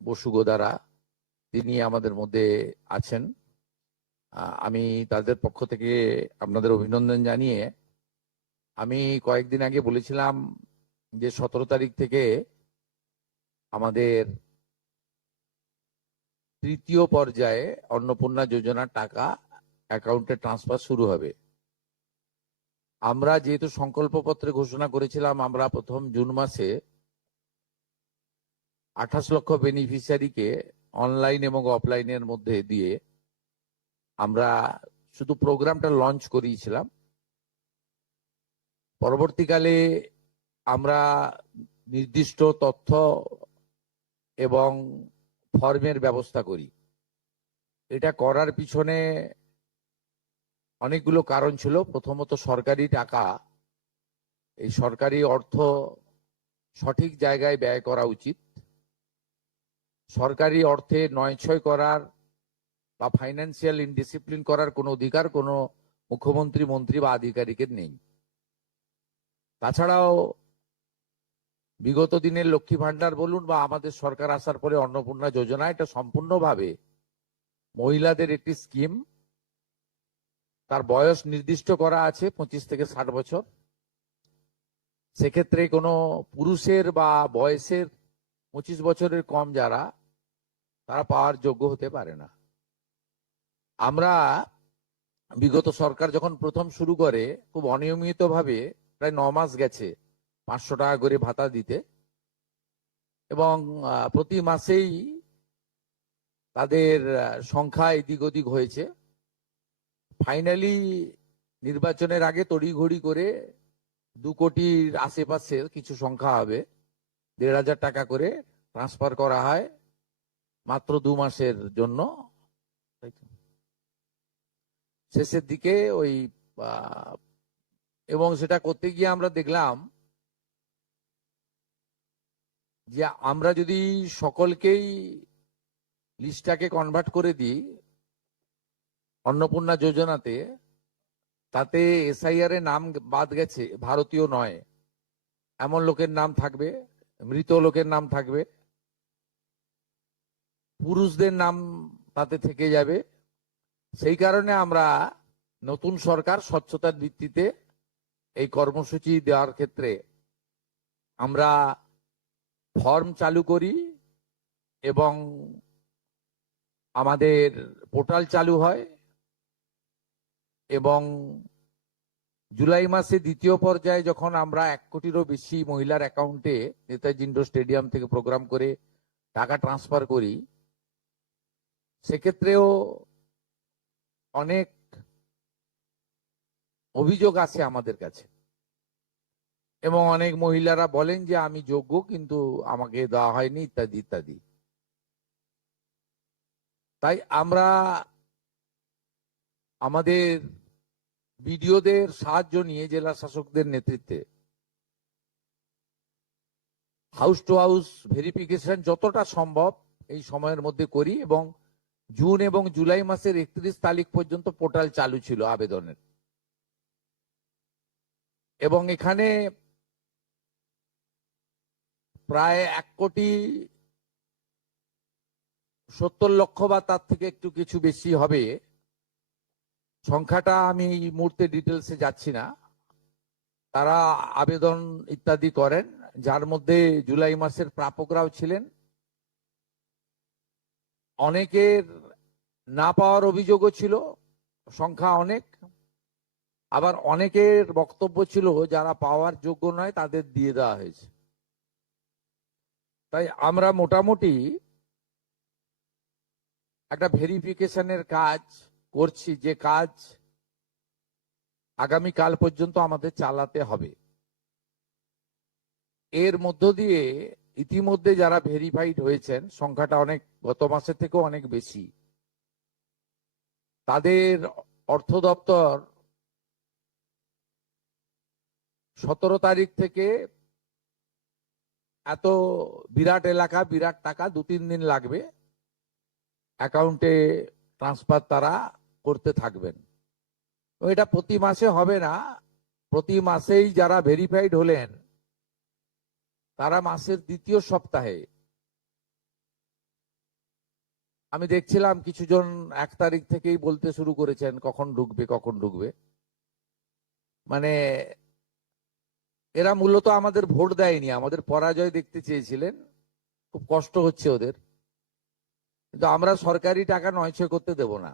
বসু গোদারা তিনি আমাদের মধ্যে আছেন। আমি তাদের পক্ষ থেকে আপনাদের অভিনন্দন জানিয়ে আমি কয়েকদিন আগে বলেছিলাম যে 17 তারিখ থেকে আমাদের তৃতীয় পর্যায়ে অন্নপূর্ণা যোজনার টাকা অ্যাকাউন্টে ট্রান্সফার শুরু হবে। আমরা যেহেতু সংকল্পপত্রে ঘোষণা করেছিলাম আমরা প্রথম জুন মাসে 28 লক্ষ বেনিফিশিয়ারিকে অনলাইন এবং অফলাইনের মধ্যে দিয়ে আমরা শুধু প্রোগ্রামটা লঞ্চ করিয়েছিলাম। পরবর্তীকালে আমরা নির্দিষ্ট তথ্য এবং ফর্মের ব্যবস্থা করি। এটা করার পিছনে অনেকগুলো কারণ ছিল। প্রথমত সরকারি টাকা, এই সরকারি অর্থ সঠিক জায়গায় ব্যয় করা উচিত। সরকারি অর্থে নয়ছয় করার বা ফাইন্যান্সিয়াল ইনডিসিপ্লিন করার কোনো অধিকার কোনো মুখ্যমন্ত্রী, মন্ত্রী বা আধিকারিকের নেই। তাছাড়াও বিগত দিনের লক্ষ্মী ভান্ডার বলুন বা আমাদের সরকার আসার পরে অন্নপূর্ণা যোজনা, এটা সম্পূর্ণভাবে মহিলাদের একটি স্কিম। তার বয়স নির্দিষ্ট করা আছে 25 থেকে 60 বছর। সেক্ষেত্রে কোনো পুরুষের বা বয়সের 25 বছরের কম যারা, তারা পাওয়ার যোগ্য হতে পারে না। আমরা বিগত সরকার যখন প্রথম শুরু করে খুব অনিয়মিতভাবে প্রায় 9 মাস গেছে 500 টাকা করে ভাতা দিতে, এবং প্রতি মাসেই তাদের সংখ্যা এদিক ওদিক হয়েছে। ফাইনালি নির্বাচনের আগে তড়িঘড়ি করে 2 কোটির আশেপাশে কিছু সংখ্যা হবে, 1,500 টাকা করে ট্রান্সফার করা হয় মাত্র 2 মাসের জন্য। শেষের দিকে ওই এবং সেটা করতে গিয়ে আমরা দেখলাম যে আমরা যদি সকলকেই লিস্টটাকে কনভার্ট করে দিই অন্নপূর্ণা যোজনাতে, তাতে এসআইআর এর নাম বাদ গেছে ভারতীয় নয় এমন লোকের নাম থাকবে, মৃত লোকের নাম থাকবে, পুরুষদের নাম তাতে থেকে যাবে। সেই কারণে আমরা নতুন সরকার স্বচ্ছতার ভিত্তিতে এই কর্মসূচি দেওয়ার ক্ষেত্রে আমরা ফর্ম চালু করি এবং আমাদের পোর্টাল চালু হয়, এবং জুলাই মাসে দ্বিতীয় পর্যায়ে যখন আমরা 1 কোটিরও বেশি মহিলার অ্যাকাউন্টে নেতাজি ইন্ডোর স্টেডিয়াম থেকে প্রোগ্রাম করে টাকা ট্রান্সফার করি, সেক্ষেত্রেও অনেক অভিযোগ আসে আমাদের কাছে, এবং অনেক মহিলারা বলেন যে আমি যোগ্য কিন্তু আমাকে দেওয়া হয়নি ইত্যাদি ইত্যাদি। তাই আমরা আমাদের বিডিওদের সাহায্য নিয়ে জেলা শাসকদের নেতৃত্বে হাউস টু হাউস ভেরিফিকেশন যতটা সম্ভব এই সময়ের মধ্যে করি, এবং জুন এবং জুলাই মাসের 31 তারিখ পর্যন্ত পোর্টাল চালু ছিল আবেদনের। এবং এখানে প্রায় 1,70,00,000 বা তার থেকে একটু কিছু বেশি হবে, সংখ্যাটা আমি এই মুহূর্তে ডিটেলসে যাচ্ছি না, তারা আবেদন ইত্যাদি করেন, যার মধ্যে জুলাই মাসের প্রাপকরাও ছিলেন। অনেকের না পাওয়ার অভিযোগও ছিল, সংখ্যা অনেক। আবার অনেকের বক্তব্য ছিল যারা পাওয়ার যোগ্য নয় তাদের দিয়ে দেওয়া হয়েছে। তাই আমরা মোটামুটি একটা ভেরিফিকেশনের কাজ করছি, যে কাজ আগামী কাল পর্যন্ত আমাদের চালাতে হবে। এর মধ্য দিয়ে ইতিমধ্যে যারা ভেরিফাইড হয়েছেন, সংখ্যাটা অনেক গত মাসের থেকেও অনেক বেশি, তাদের অর্থ দপ্তর 17 তারিখ থেকে এত বিরাট এলাকা বিরাট টাকা 2-3 দিন লাগবে অ্যাকাউন্টে ট্রান্সফার তারা করতে থাকবেন। এটা প্রতি মাসে হবে না, প্রতি মাসেই যারা ভেরিফাইড হলেন তারা মাসের দ্বিতীয় সপ্তাহে আমি দেখছিলাম কিছুজন 1 তারিখ থেকেই বলতে শুরু করেছেন কখন ঢুকবে কখন ঢুকবে। মানে এরা মূলত আমাদের ভোট দেয়নি, আমাদের পরাজয় দেখতে চেয়েছিলেন। খুব কষ্ট হচ্ছে ওদের, কিন্তু আমরা সরকারি টাকা নয়ছয় করতে দেব না,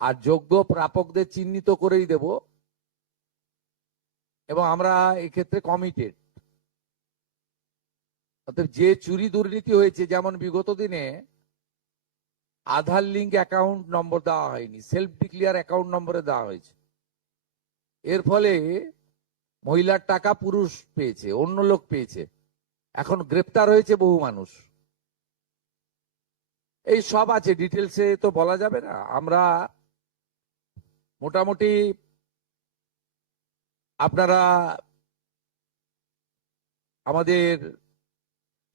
আর যোগ্য প্রাপকদের চিহ্নিত করেই দেব। এবং আমরা এক্ষেত্রে কমিটেড। অতএব যে চুরি দুর্নীতি হয়েছে, যেমন বিগত দিনে আধার লিঙ্ক অ্যাকাউন্ট নম্বর দেওয়া হয়নি, সেলফ ডিক্লিয়ার অ্যাকাউন্ট নম্বরে দেওয়া হয়েছে। এর ফলে মহিলার টাকা পুরুষ পেয়েছে, অন্য লোক পেয়েছে, এখন গ্রেপ্তার হয়েছে বহু মানুষ। এই সব আছে, ডিটেলসে তো বলা যাবে না। আমরা মোটামুটি আপনারা আমাদের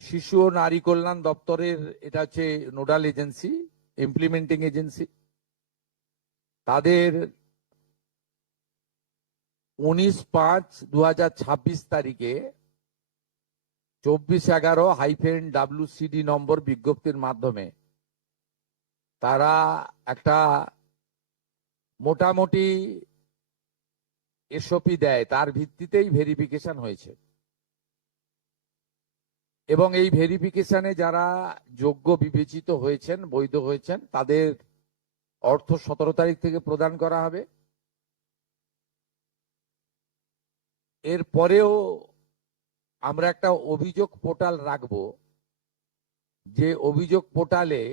শিশু ও নারী কল্যাণ দপ্তরের, এটা হচ্ছে নোডাল এজেন্সি, ইমপ্লিমেন্টিং এজেন্সি। তাদের 19/5/2026 তারিখে 2411-WCD নম্বর বিজ্ঞপ্তির মাধ্যমে তারা একটা মোটামুটি এসওপি দেয়, তার ভিত্তিতেই ভেরিফিকেশন হয়েছে। এবং এই ভেরিফিকেশনে যারা যোগ্য বিবেচিত হয়েছেন, বৈধ হয়েছেন, তাদের অর্থ 17 তারিখ থেকে প্রদান করা হবে। এরপরেও আমরা একটা অভিযোগ পোর্টাল রাখব, যে অভিযোগ পোর্টালে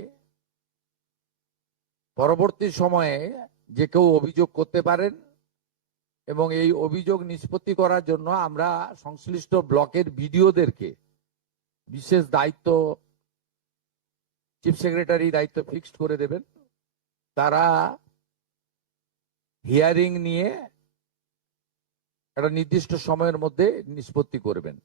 পরবর্তী সময়ে যে কেউ অভিযোগ করতে পারেন, এবং এই অভিযোগ নিষ্পত্তি করার জন্য আমরা সংশ্লিষ্ট ব্লকের বিডিওদেরকে বিশেষ দায়িত্ব, চিফ সেক্রেটারি দায়িত্ব ফিক্সড করে দেবেন। তারা হিয়ারিং নিয়ে একটা নির্দিষ্ট সময়ের মধ্যে নিষ্পত্তি করবেন।